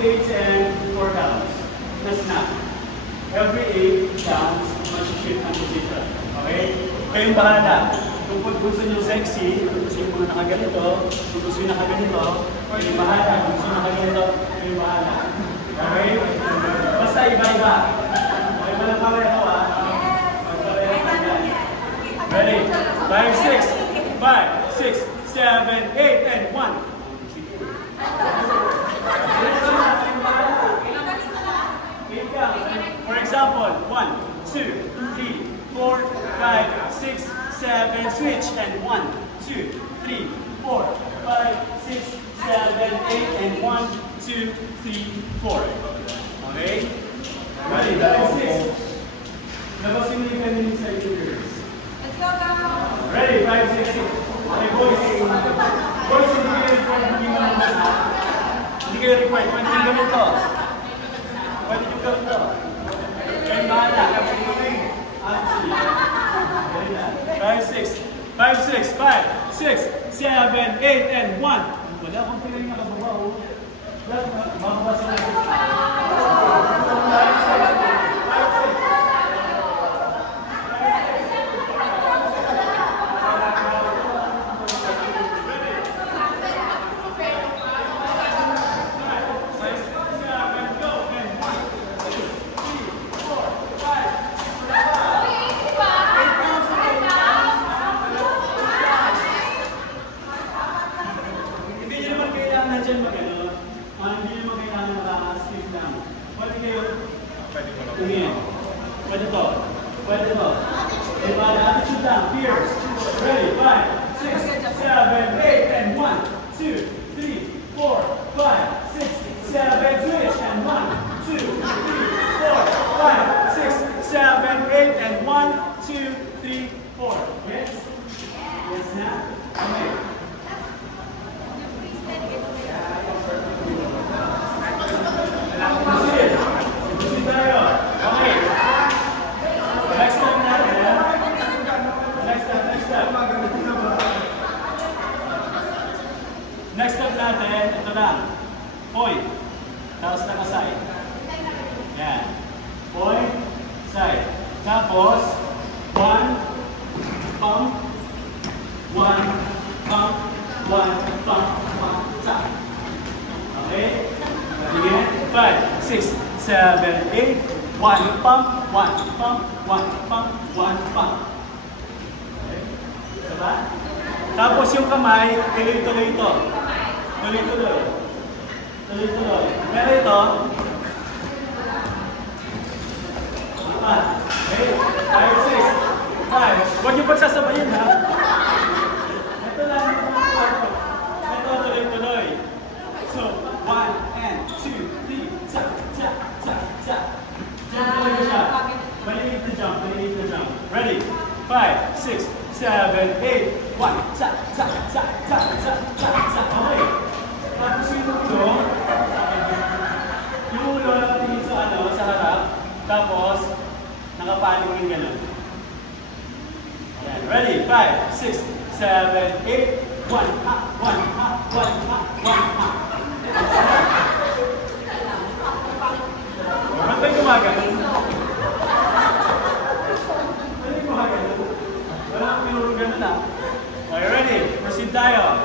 8s and 4 downs. That's not. Every 8 downs, mag-shift ang position. Okay? Kayong bahala. Kung gusto nyo sexy, kung gusto nyo mga nakaganito, kung gusto nyo nakaganito, kayong bahala. Kung gusto nyo nakaganito, kayong bahala. Okay? Basta iba-iba. Okay, walang pareho ha. Ready? 5, 6, 7, 8, and 1. For example, 1, 2, 3, 4, 5, 6, 7, switch, and 1, 2, 3, 4, 5, 6, 7, 8, and 1, 2, 3, 4. Okay? Ready? 5, 6. Labasin mo yung kanina sa fingers. Let's go, guys! Ready? 5, 6, 6. Okay, boys. Boys, hindi kayo required maging malamang na. Hindi kayo required. Pwede yung ganito. Pwede yung ganito. Kaya bahala. 5, 6. 5, 6. 5, 6, 7, 8, and 1. Wala akong piling na kababaw. Bababa sa natin. Pwede to. Pwede to. Diba? Attitude down. Fierce. Ready? 5, 6, 7, 8, and 1, 2, 3, 4, 5, 6, 7, switch, and 1, 2, 3, 4, 5, 6, 7, 8, and 1, 2, 3, 4. Yes? Yes na? Okay. Next step natin, ito lang. Point. Tapos naka-side. Yan. Point, side. Tapos, 1, pump, 1, pump, 1, pump, 1, side. Okay? Again. 5, 6, 7, 8. 1 pump, 1 pump, 1 pump, 1 pump. Okay? Diba? Tapos yung kamay, tuloy-tuloy ito. Tuloy-tuloy. Tuloy-tuloy. Pero ito, okay? 5, 6, 5. Huwag niyo pagsasabayin ha. Ito lang. Ito, tuloy-tuloy. So, 1 and 2, 3, cha, cha, cha, cha. Jump talaga siya. Maliit na jump, maliit na jump. Ready? 5, 6, 7, 8, 1, cha, cha, cha, cha, cha, cha, cha. Okay. Tapos yung ulo natin sa sa harap. Tapos, nakapaling yung gano'n. Yan. Ready? 5, 6, 7, 8, 1, ha, 1, ha, 1, ha, 1, ha. Ba't tayo gumagano'n? Ba't tayo gumagano'n? Wala kang pinuro gano'n ha. Okay, ready? Proceed tayo.